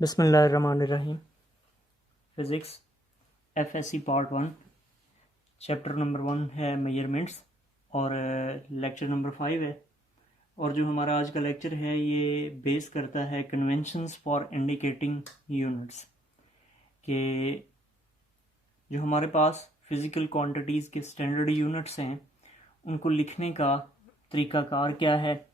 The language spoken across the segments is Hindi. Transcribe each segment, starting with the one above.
बिस्मिल्लाहिर्रहमानिर्रहीम। Physics FSc part 1 chapter number 1 है मेजरमेंट्स और लेक्चर नंबर 5 है। और जो हमारा आज का लेक्चर है ये बेस करता है कन्वेंशंस फॉर इंडिकेटिंग यूनिट्स के जो हमारे पास फिज़िकल क्वांटिटीज़ के स्टैंडर्ड यूनिट्स हैं उनको लिखने का तरीक़ाकार क्या है,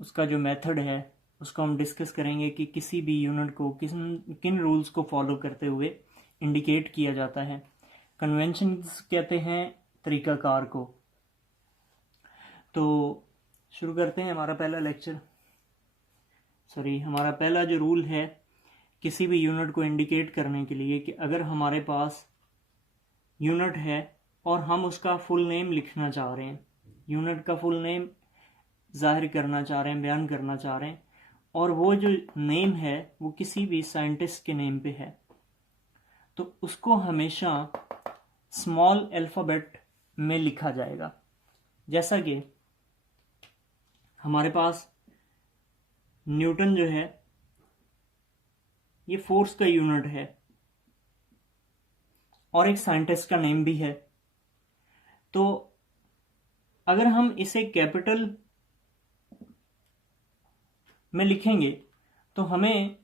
उसका जो मेथड है उसको हम डिस्कस करेंगे कि किसी भी यूनिट को किन रूल्स को फॉलो करते हुए इंडिकेट किया जाता है। कन्वेंशंस कहते हैं तरीक़ाकार को। तो शुरू करते हैं हमारा पहला जो रूल है किसी भी यूनिट को इंडिकेट करने के लिए कि अगर हमारे पास यूनिट है और हम उसका फुल नेम लिखना चाह रहे हैं, यूनिट का फुल नेम जाहिर करना चाह रहे हैं, बयान करना चाह रहे हैं, और वो जो नेम है वो किसी भी साइंटिस्ट के नेम पे है, तो उसको हमेशा स्मॉल अल्फ़ाबेट में लिखा जाएगा। जैसा कि हमारे पास न्यूटन जो है ये फोर्स का यूनिट है और एक साइंटिस्ट का नेम भी है। तो अगर हम इसे कैपिटल में लिखेंगे तो हमें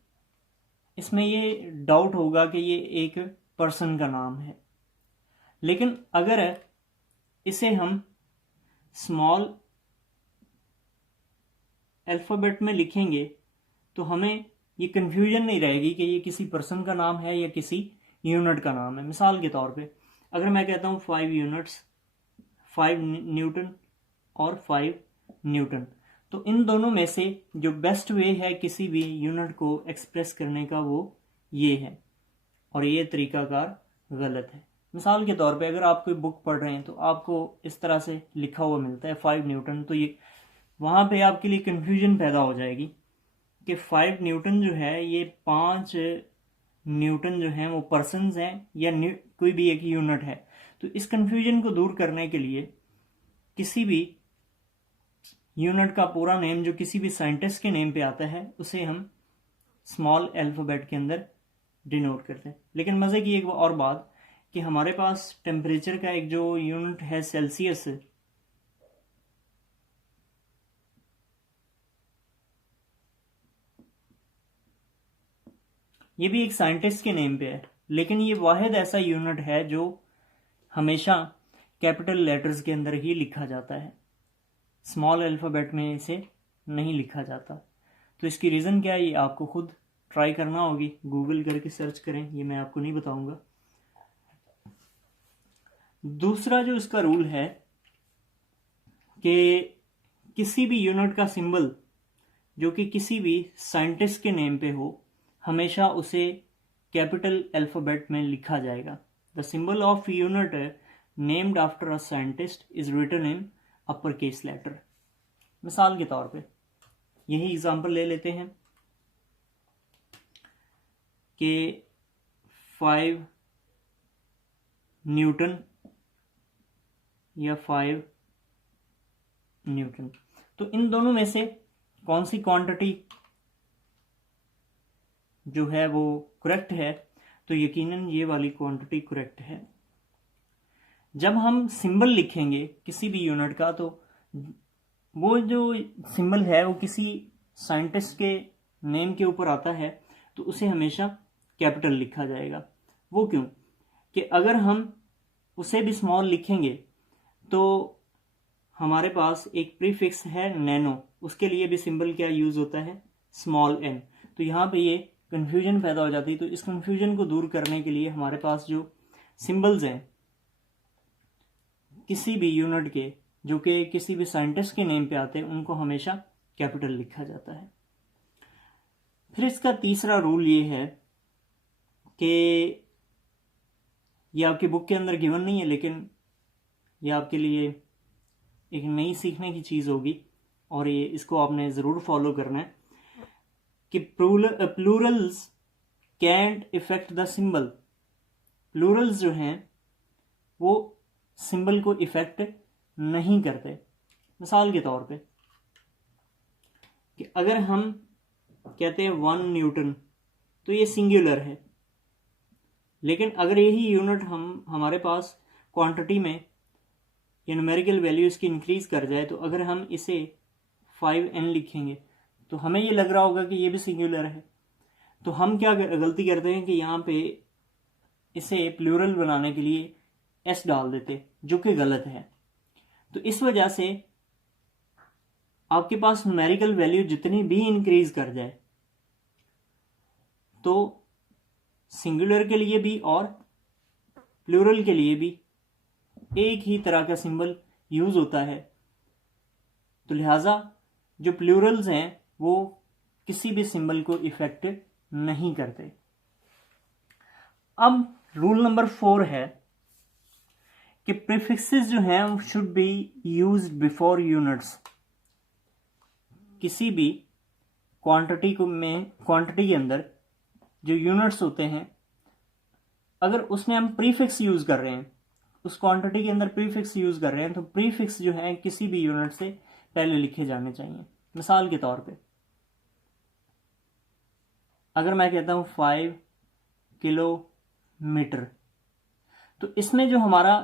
इसमें ये डाउट होगा कि ये एक पर्सन का नाम है, लेकिन अगर इसे हम स्मॉल अल्फ़ाबेट में लिखेंगे तो हमें ये कन्फ्यूजन नहीं रहेगी कि ये किसी पर्सन का नाम है या किसी यूनिट का नाम है। मिसाल के तौर पे अगर मैं कहता हूँ 5 यूनिट्स, 5 न्यूटन और 5 न्यूटन, तो इन दोनों में से जो बेस्ट वे है किसी भी यूनिट को एक्सप्रेस करने का वो ये है, और ये तरीकाकार गलत है। मिसाल के तौर पे अगर आप कोई बुक पढ़ रहे हैं तो आपको इस तरह से लिखा हुआ मिलता है 5 न्यूटन, तो ये वहाँ पे आपके लिए कन्फ्यूजन पैदा हो जाएगी कि 5 न्यूटन जो है ये 5 न्यूटन जो हैं वो पर्सनस हैं या कोई भी एक यूनिट है। तो इस कन्फ्यूजन को दूर करने के लिए किसी भी यूनिट का पूरा नेम जो किसी भी साइंटिस्ट के नेम पे आता है उसे हम स्मॉल अल्फ़ाबेट के अंदर डिनोट करते हैं। लेकिन मज़े की एक और बात कि हमारे पास टेम्परेचर का एक जो यूनिट है सेल्सियस, ये भी एक साइंटिस्ट के नेम पे है, लेकिन ये वाहिद ऐसा यूनिट है जो हमेशा कैपिटल लेटर्स के अंदर ही लिखा जाता है, स्मॉल अल्फ़ाबेट में इसे नहीं लिखा जाता। तो इसकी रीज़न क्या है ये आपको खुद ट्राई करना होगी, गूगल करके सर्च करें, ये मैं आपको नहीं बताऊंगा। दूसरा जो इसका रूल है कि किसी भी यूनिट का सिंबल जो कि किसी भी साइंटिस्ट के नेम पे हो हमेशा उसे कैपिटल अल्फ़ाबेट में लिखा जाएगा। The symbol of unit named after a scientist is written in upper case letter. मिसाल के तौर पे यही एग्जांपल ले लेते हैं कि 5 न्यूटन या 5 न्यूटन, तो इन दोनों में से कौन सी क्वांटिटी जो है वो करेक्ट है, तो यकीनन ये वाली क्वांटिटी करेक्ट है। जब हम सिंबल लिखेंगे किसी भी यूनिट का तो वो जो सिंबल है वो किसी साइंटिस्ट के नेम के ऊपर आता है तो उसे हमेशा कैपिटल लिखा जाएगा। वो क्यों कि अगर हम उसे भी स्मॉल लिखेंगे तो हमारे पास एक प्रीफिक्स है नैनो, उसके लिए भी सिंबल क्या यूज़ होता है, स्मॉल n। तो यहाँ पे ये कन्फ्यूजन पैदा हो जाती है। तो इस कन्फ्यूजन को दूर करने के लिए हमारे पास जो सिंबल्स हैं किसी भी यूनिट के जो कि किसी भी साइंटिस्ट के नेम पे आते हैं उनको हमेशा कैपिटल लिखा जाता है। फिर इसका तीसरा रूल ये है कि ये आपकी बुक के अंदर गिवन नहीं है, लेकिन ये आपके लिए एक नई सीखने की चीज़ होगी और ये इसको आपने ज़रूर फॉलो करना है कि plurals can't effect the symbol. Plurals जो हैं वो सिंबल को इफेक्ट नहीं करते। मिसाल के तौर पे कि अगर हम कहते हैं 1 न्यूटन तो ये सिंगुलर है। लेकिन अगर यही यूनिट हमारे पास क्वांटिटी में या न्यूमेरिकल वैल्यू इसकी इंक्रीज कर जाए, तो अगर हम इसे 5n लिखेंगे तो हमें ये लग रहा होगा कि ये भी सिंगुलर है। तो हम क्या गलती करते हैं कि यहाँ पे इसे प्लूरल बनाने के लिए s डाल देते, जो कि गलत है। तो इस वजह से आपके पास न्यूमेरिकल वैल्यू जितनी भी इंक्रीज कर जाए, तो सिंगुलर के लिए भी और प्लूरल के लिए भी एक ही तरह का सिंबल यूज होता है। तो लिहाजा जो प्लूरल्स हैं वो किसी भी सिंबल को इफेक्ट नहीं करते। अब रूल नंबर 4 है कि प्रीफिक्सेस जो हैं should be used before units. किसी भी क्वांटिटी के अंदर जो यूनिट्स होते हैं, अगर उसमें हम प्रीफिक्स यूज कर रहे हैं, उस क्वांटिटी के अंदर प्रीफिक्स यूज कर रहे हैं, तो प्रीफिक्स जो है किसी भी यूनिट से पहले लिखे जाने चाहिए। मिसाल के तौर पे अगर मैं कहता हूं 5 किलोमीटर, तो इसमें जो हमारा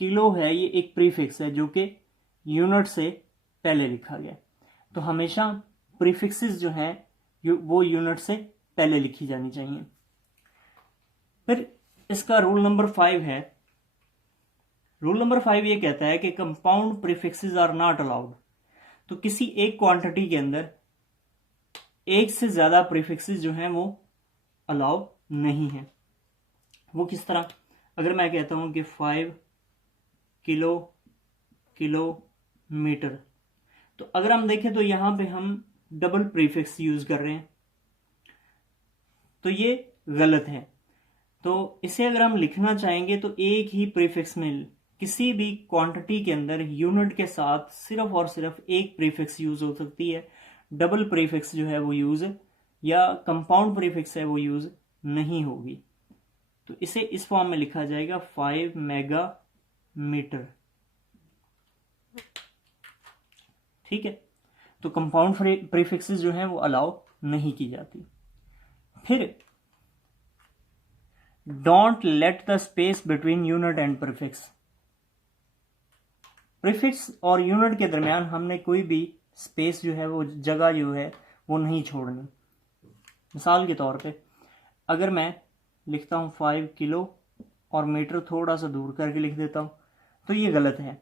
किलो है ये एक प्रीफिक्स है जो कि यूनिट से पहले लिखा गया। तो हमेशा प्रीफिक्सेस जो हैं वो यूनिट से पहले लिखी जानी चाहिए। फिर इसका रूल नंबर 5 है। रूल नंबर 5 ये कहता है कि compound prefixes are not allowed. तो किसी एक क्वांटिटी के अंदर एक से ज्यादा प्रीफिक्सेस जो हैं वो अलाउ नहीं है। वो किस तरह? अगर मैं कहता हूं कि 5 किलोमीटर, तो अगर हम देखें तो यहां पे हम डबल प्रीफिक्स यूज कर रहे हैं, तो ये गलत है। तो इसे अगर हम लिखना चाहेंगे तो एक ही प्रीफिक्स में, किसी भी क्वांटिटी के अंदर यूनिट के साथ सिर्फ और सिर्फ एक प्रीफिक्स यूज हो सकती है। डबल प्रीफिक्स जो है वो यूज, या कंपाउंड प्रीफिक्स है वो यूज नहीं होगी। तो इसे इस फॉर्म में लिखा जाएगा 5 मेगामीटर। ठीक है, तो कंपाउंड प्रीफिक्सेस जो हैं वो अलाउ नहीं की जाती। फिर don't let the space between unit and prefix. Prefix और यूनिट के दरमियान हमने कोई भी स्पेस जो है वो जगह जो है वो नहीं छोड़नी। मिसाल के तौर पे अगर मैं लिखता हूं 5 किलो और मीटर थोड़ा सा दूर करके लिख देता हूं, तो ये गलत है।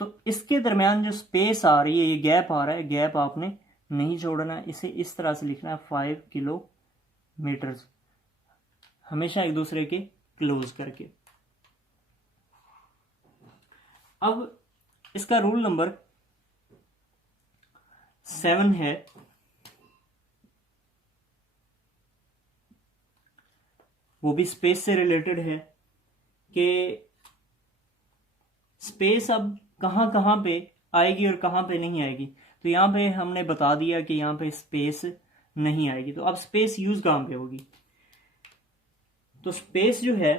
तो इसके दरमियान जो स्पेस आ रही है, ये गैप आ रहा है, गैप आपने नहीं छोड़ना है। इसे इस तरह से लिखना है 5 किलोमीटर, हमेशा एक दूसरे के क्लोज करके। अब इसका रूल नंबर 7 है, वो भी स्पेस से रिलेटेड है कि स्पेस अब कहां कहां पे आएगी और कहां पे नहीं आएगी। तो यहां पे हमने बता दिया कि यहां पे स्पेस नहीं आएगी, तो अब स्पेस यूज कहां पे होगी? तो स्पेस जो है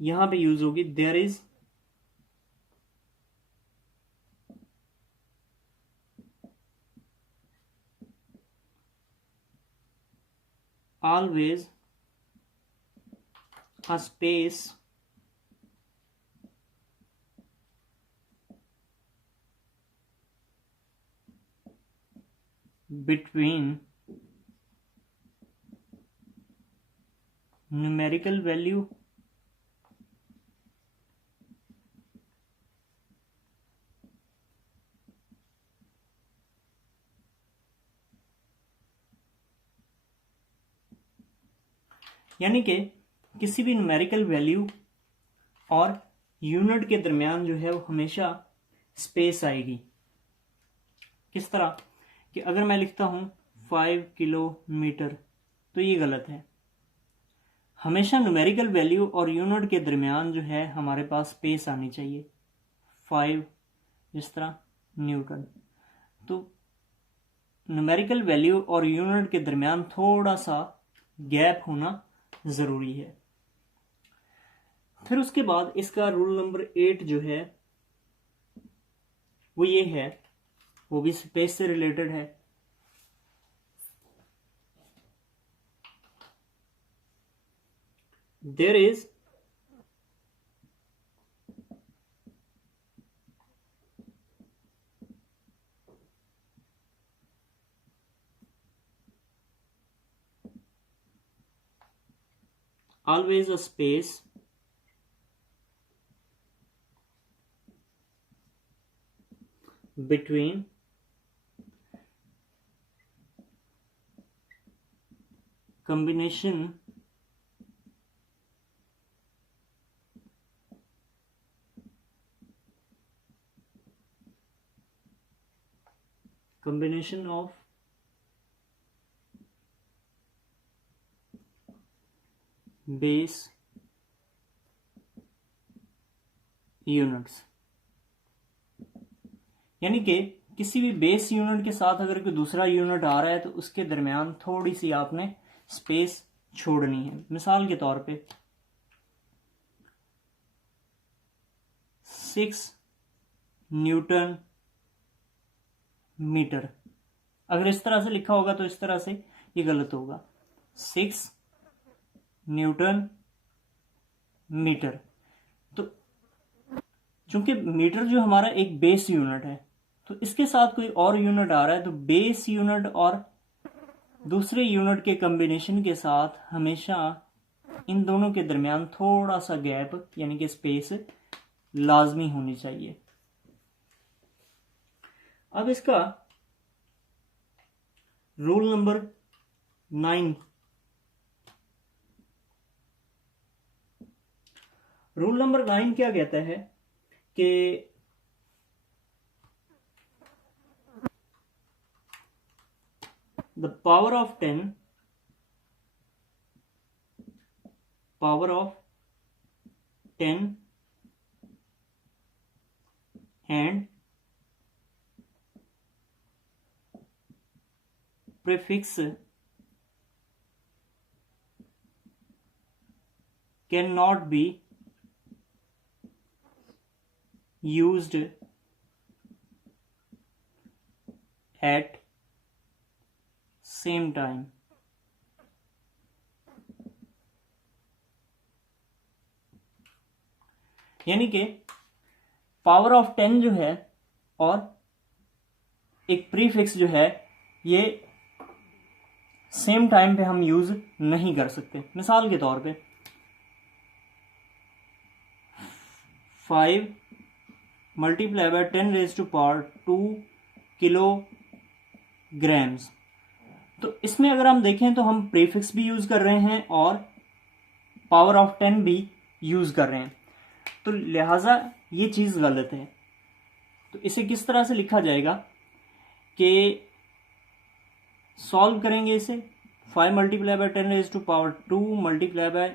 यहां पे यूज होगी there is always a space between numerical value यानी कि किसी भी न्यूमेरिकल वैल्यू और यूनिट के दरमियान जो है वो हमेशा स्पेस आएगी। किस तरह कि अगर मैं लिखता हूं 5 किलोमीटर, तो ये गलत है। हमेशा न्यूमेरिकल वैल्यू और यूनिट के दरमियान जो है हमारे पास स्पेस आनी चाहिए। 5 जिस तरह न्यूटन, तो न्यूमेरिकल वैल्यू और यूनिट के दरमियान थोड़ा सा गैप होना जरूरी है। फिर उसके बाद इसका रूल नंबर 8 जो है वो ये है, वो भी स्पेस से रिलेटेड है there is always a space between combination of base units, यानी कि किसी भी बेस यूनिट के साथ अगर कोई दूसरा यूनिट आ रहा है तो उसके दरमियान थोड़ी सी आपने स्पेस छोड़नी है। मिसाल के तौर पे 6 न्यूटन मीटर, अगर इस तरह से लिखा होगा तो इस तरह से ये गलत होगा। 6 न्यूटन मीटर, तो चूंकि मीटर जो हमारा एक बेस यूनिट है तो इसके साथ कोई और यूनिट आ रहा है तो बेस यूनिट और दूसरे यूनिट के कॉम्बिनेशन के साथ हमेशा इन दोनों के दरमियान थोड़ा सा गैप यानी कि स्पेस लाजमी होनी चाहिए। अब इसका रूल नंबर 9, रूल नंबर 9 क्या कहता है कि the power of 10 and prefix cannot be used at same time। यानी कि पावर ऑफ 10 जो है और एक प्रीफिक्स जो है ये सेम टाइम पे हम यूज नहीं कर सकते। मिसाल के तौर पे 5 मल्टीप्लाई बाय 10⁻² किलोग्राम्स, तो इसमें अगर हम देखें तो हम प्रीफिक्स भी यूज कर रहे हैं और पावर ऑफ 10 भी यूज कर रहे हैं, तो लिहाजा ये चीज गलत है। तो इसे किस तरह से लिखा जाएगा कि सॉल्व करेंगे इसे 5 मल्टीप्लाई बाय 10⁻² मल्टीप्लाई बाय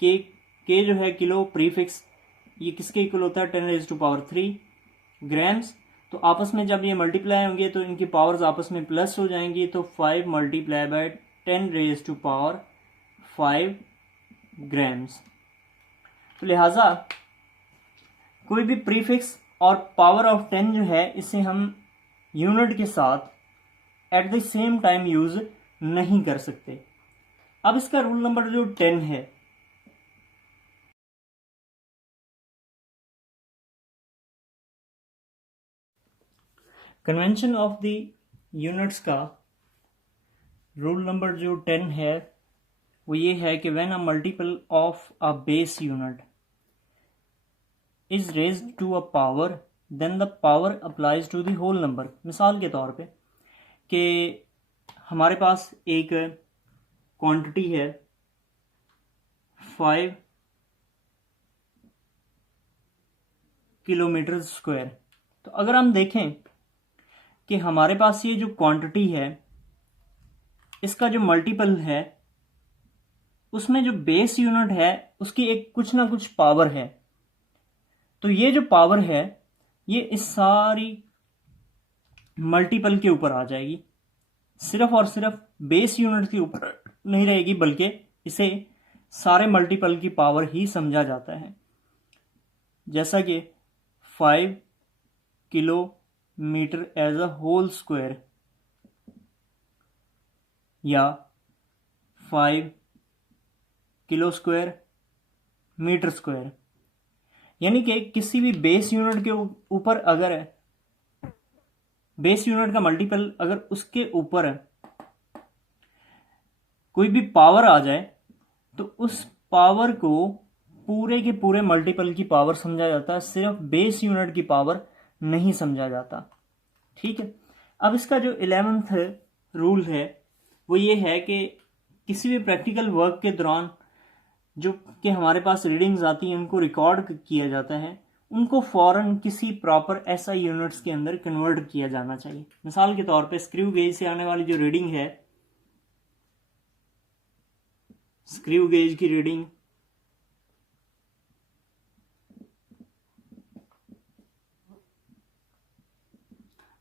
के जो है किलो, प्रीफिक्स ये किसके इक्वल होता है 10⁻³ ग्राम्स। तो आपस में जब ये मल्टीप्लाई होंगे तो इनकी पावर्स आपस में प्लस हो जाएंगी, तो 5 मल्टीप्लाई बाय 10⁻5 ग्राम्स। तो लिहाजा कोई भी प्रीफिक्स और पावर ऑफ 10 जो है इसे हम यूनिट के साथ at the same time use नहीं कर सकते। अब इसका रूल नंबर जो 10 है, कन्वेंशन ऑफ द यूनिट्स का रूल नंबर जो 10 है वो ये है कि when a multiple of a base unit is raised to a power then the power applies to the whole number. मिसाल के तौर पे कि हमारे पास एक क्वांटिटी है 5 किलोमीटर स्क्वायर, तो अगर हम देखें कि हमारे पास ये जो क्वांटिटी है इसका जो मल्टीपल है उसमें जो बेस यूनिट है उसकी एक कुछ ना कुछ पावर है, तो ये जो पावर है ये इस सारी मल्टीपल के ऊपर आ जाएगी, सिर्फ और सिर्फ बेस यूनिट के ऊपर नहीं रहेगी बल्कि इसे सारे मल्टीपल की पावर ही समझा जाता है। जैसा कि 5 kilometre as a whole square या 5 किलो स्क्वायर मीटर स्क्वायर। यानी कि किसी भी बेस यूनिट के ऊपर अगर बेस यूनिट का मल्टीपल अगर उसके ऊपर कोई भी पावर आ जाए तो उस पावर को पूरे के पूरे मल्टीपल की पावर समझा जाता है, सिर्फ बेस यूनिट की पावर नहीं समझा जाता। ठीक है। अब इसका जो 11th रूल है वो ये है कि किसी भी प्रैक्टिकल वर्क के दौरान जो कि हमारे पास रीडिंग्स आती हैं उनको रिकॉर्ड किया जाता है, उनको फौरन किसी प्रॉपर एसआई यूनिट्स के अंदर कन्वर्ट किया जाना चाहिए। मिसाल के तौर पे स्क्रू गेज से आने वाली जो रीडिंग है, स्क्रू गेज की रीडिंग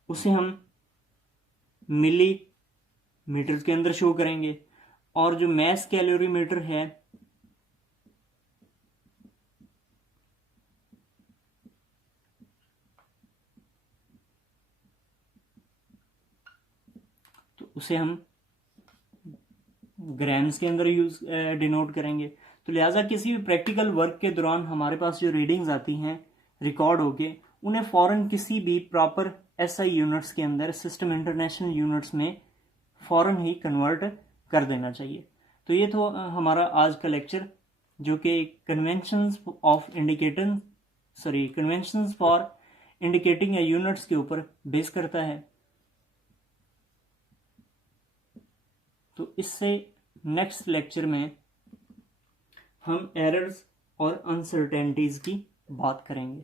उसे हम मिली मीटर के अंदर शो करेंगे, और जो मैस कैलोरीमीटर है तो उसे हम ग्राम्स के अंदर यूज डिनोट करेंगे। तो लिहाजा किसी भी प्रैक्टिकल वर्क के दौरान हमारे पास जो रीडिंग्स आती हैं रिकॉर्ड होके, उन्हें फौरन किसी भी प्रॉपर एसआई यूनिट्स के अंदर, सिस्टम इंटरनेशनल यूनिट्स में फौरन ही कन्वर्ट कर देना चाहिए। तो ये तो हमारा आज का लेक्चर, जो कि कन्वेंशंस फॉर इंडिकेटिंग यूनिट्स के ऊपर बेस करता है। तो इससे नेक्स्ट लेक्चर में हम एरर्स और अनसर्टेनिटीज की बात करेंगे।